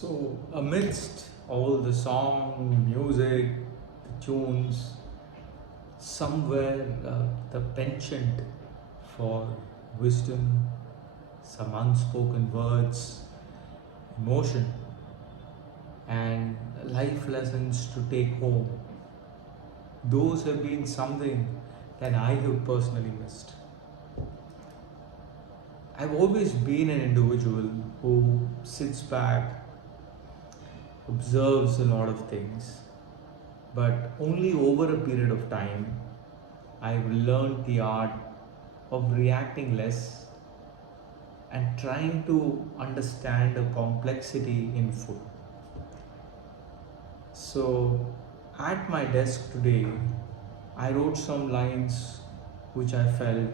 So, amidst all the song, music, the tunes, somewhere the penchant for wisdom, some unspoken words, emotion, and life lessons to take home, those have been something that I have personally missed. I've always been an individual who sits back, observes a lot of things, but only over a period of time I've learned the art of reacting less and trying to understand the complexity in food. So, at my desk today, I wrote some lines which I felt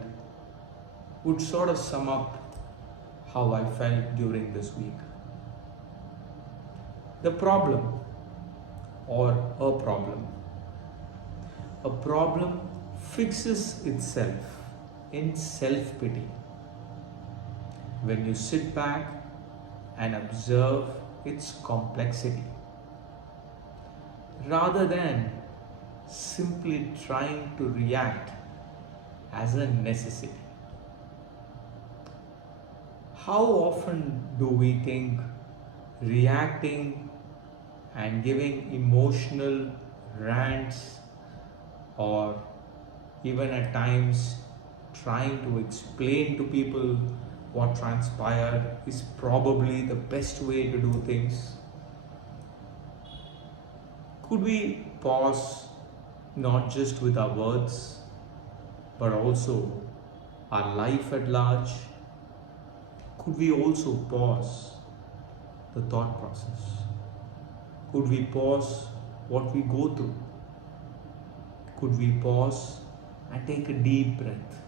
would sort of sum up how I felt during this week. The problem, or a problem. A problem fixes itself in self pity when you sit back and observe its complexity rather than simply trying to react as a necessity. How often do we think reacting and giving emotional rants, or even at times trying to explain to people what transpired, is probably the best way to do things? Could we pause not just with our words but also our life at large? Could we also pause the thought process? Could we pause what we go through? Could we pause and take a deep breath?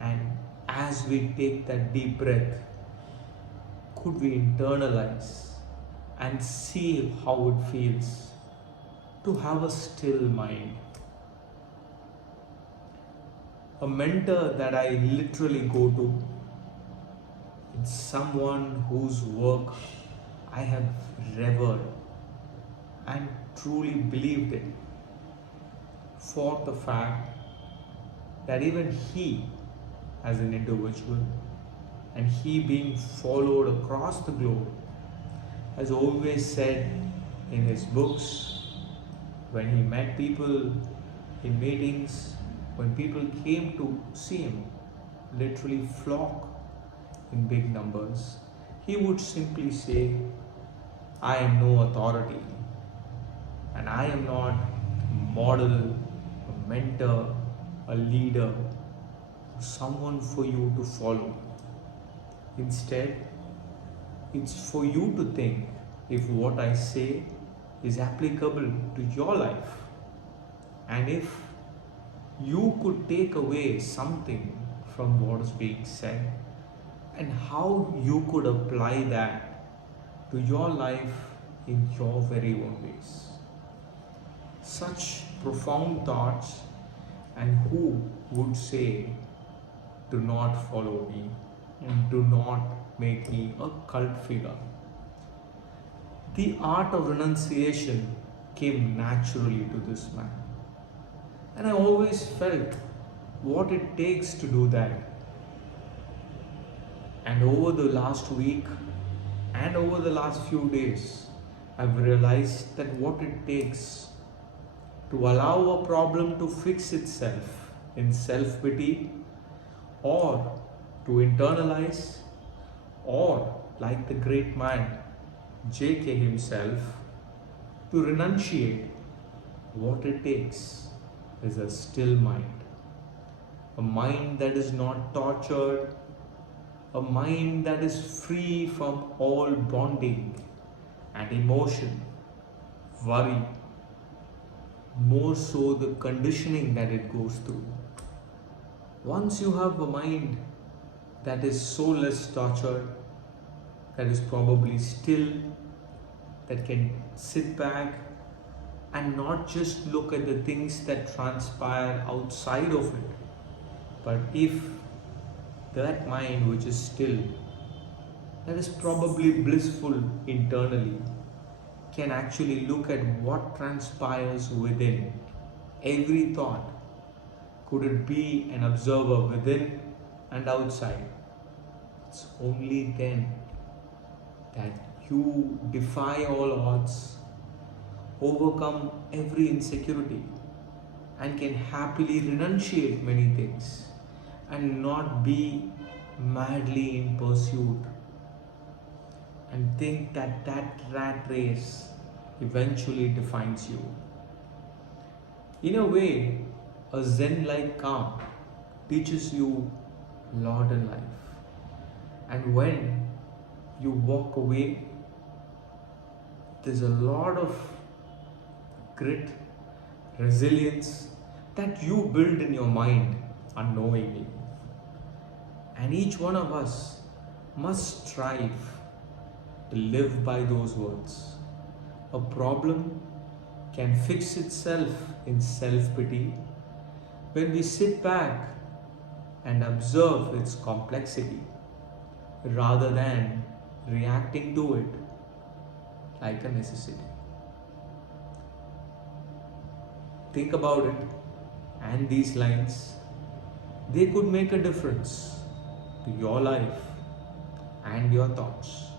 And as we take that deep breath, could we internalize and see how it feels to have a still mind? A mentor that I literally go to, it's someone whose work I have revered and truly believed in, for the fact that even he, as an individual, and he being followed across the globe, has always said in his books, when he met people in meetings, when people came to see him literally flock in big numbers, he would simply say, I am no authority and I am not a model, a mentor, a leader, someone for you to follow. Instead, it's for you to think if what I say is applicable to your life, and if you could take away something from what is being said, and how you could apply that to your life in your very own ways. Such profound thoughts, and who would say, do not follow me and do not make me a cult figure? The art of renunciation came naturally to this man. And I always felt what it takes to do that. And over the last week and over the last few days, I've realized that what it takes to allow a problem to fix itself in self-pity, or to internalize, or like the great man JK himself, to renunciate, what it takes is a still mind. A mind that is not tortured, a mind that is free from all bonding and emotion, worry, more so the conditioning that it goes through. Once you have a mind that is so less tortured, that is probably still, that can sit back and not just look at the things that transpire outside of it, but if that mind which is still that is probably blissful internally can actually look at what transpires within every thought. Could it be an observer within and outside? It's only then that you defy all odds, overcome every insecurity, and can happily renunciate many things and not be madly in pursuit and think that that rat race eventually defines you. In a way, a Zen like calm teaches you a lot in life. And when you walk away, there's a lot of grit, resilience that you build in your mind unknowingly. And each one of us must strive to live by those words. A problem can fix itself in self pity when we sit back and observe its complexity rather than reacting to it like a necessity. Think about it, and these lines, they could make a difference to your life and your thoughts.